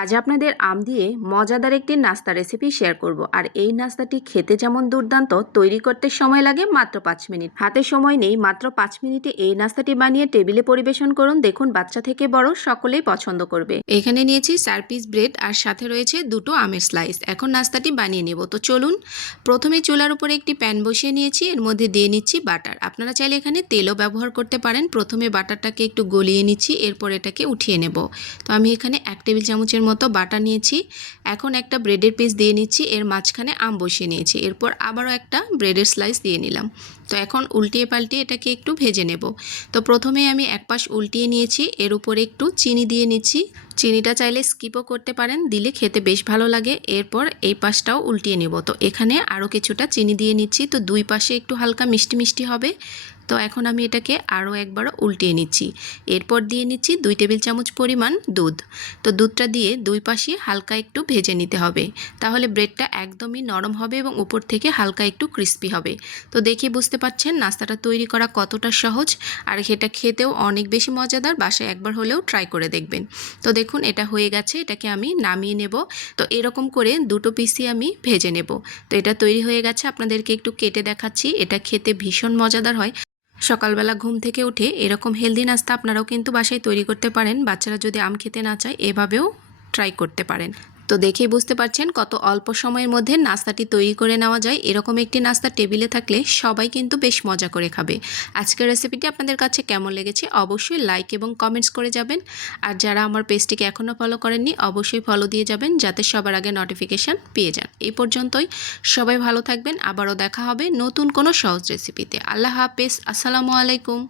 আজ আপনাদের আম দিয়ে মজাদার একটি নাস্তা রেসিপি শেয়ার করব। আর এই নাস্তাটি খেতে যেমন দুর্দান্ত, তৈরি করতে সময় লাগে মাত্র 5 মিনিট। হাতে সময় নেই, মাত্র 5 মিনিটে এই নাস্তাটি বানিয়ে টেবিলে পরিবেশন করুন। দেখুন, বাচ্চা থেকে বড় সকলেই পছন্দ করবে। এখানে নিয়েছি 4 পিস ব্রেড আর সাথে রয়েছে 2টো আমের স্লাইস। এখন নাস্তাটি বানিয়ে নেব। তো চলুন, প্রথমে চুলার উপরে একটি প্যান বসিয়ে নিয়েছি, এর মধ্যে দিয়ে নিচ্ছি বাটার। আপনারা চাইলে এখানে তেলও ব্যবহার করতে পারেন। প্রথমে বাটারটাকে একটু গলিয়ে নিচ্ছি, এরপর এটাকে উঠিয়ে নেব। তো আমি এখানে 1 টেবিল চামচের মতো বাটার নিয়েছি। এখন একটা ব্রেডের পিস দিয়ে নিচ্ছি, এর মাঝখানে আম বসিয়ে নিয়েছি। এরপর আবারও একটা ব্রেডের স্লাইস দিয়ে নিলাম। তো এখন উল্টিয়ে পাল্টিয়ে এটাকে একটু ভেজে নেব। তো প্রথমে আমি এক পাশ উল্টিয়ে নিয়েছি, এর উপরে একটু চিনি দিয়ে নিচ্ছি। চিনিটা চাইলে স্কিপও করতে পারেন, দিলে খেতে বেশ ভালো লাগে। এরপর এই পাশটাও উল্টিয়ে নেব। তো এখানে আরও কিছুটা চিনি দিয়ে নিচ্ছি। তো দুই পাশে একটু হালকা মিষ্টি মিষ্টি হবে। তো এখন আমি এটাকে আরও একবার উল্টিয়ে নিচ্ছি। এরপর দিয়ে নিচ্ছি 2 টেবিল চামচ পরিমাণ দুধ। তো দুধটা দিয়ে দুই পাশে হালকা একটু ভেজে নিতে হবে, তাহলে ব্রেডটা একদমই নরম হবে এবং উপর থেকে হালকা একটু ক্রিস্পি হবে। তো দেখে বুঝতে পারছেন নাস্তাটা তৈরি করা কতটা সহজ, আর এটা খেতেও অনেক বেশি মজাদার। বাসায় একবার হলেও ট্রাই করে দেখবেন। তো দেখুন, এটা হয়ে গেছে, এটাকে আমি নামিয়ে নেব। তো এরকম করে 2টো পিসই আমি ভেজে নেব। তো এটা তৈরি হয়ে গেছে, আপনাদেরকে একটু কেটে দেখাচ্ছি। এটা খেতে ভীষণ মজাদার হয়। সকালবেলা ঘুম থেকে উঠে এরকম হেলদি নাস্তা আপনারাও কিন্তু বাসায় তৈরি করতে পারেন। বাচ্চারা যদি আম খেতে না চায়, এভাবেও ট্রাই করতে পারেন। তো দেখেই বুঝতে পারছেন কত অল্প সময়ের মধ্যে নাস্তাটি তৈরি করে নেওয়া যায়। এরকম একটি নাস্তা টেবিলে থাকলে সবাই কিন্তু বেশ মজা করে খাবে। আজকের রেসিপিটি আপনাদের কাছে কেমন লেগেছে অবশ্যই লাইক এবং কমেন্টস করে যাবেন। আর যারা আমার পেজটিকে এখনও ফলো করেননি অবশ্যই ফলো দিয়ে যাবেন, যাতে সবার আগে নোটিফিকেশান পেয়ে যান। এই পর্যন্তই, সবাই ভালো থাকবেন। আবারও দেখা হবে নতুন কোনো সহজ রেসিপিতে। আল্লাহ হাফেজ, আসসালামু আলাইকুম।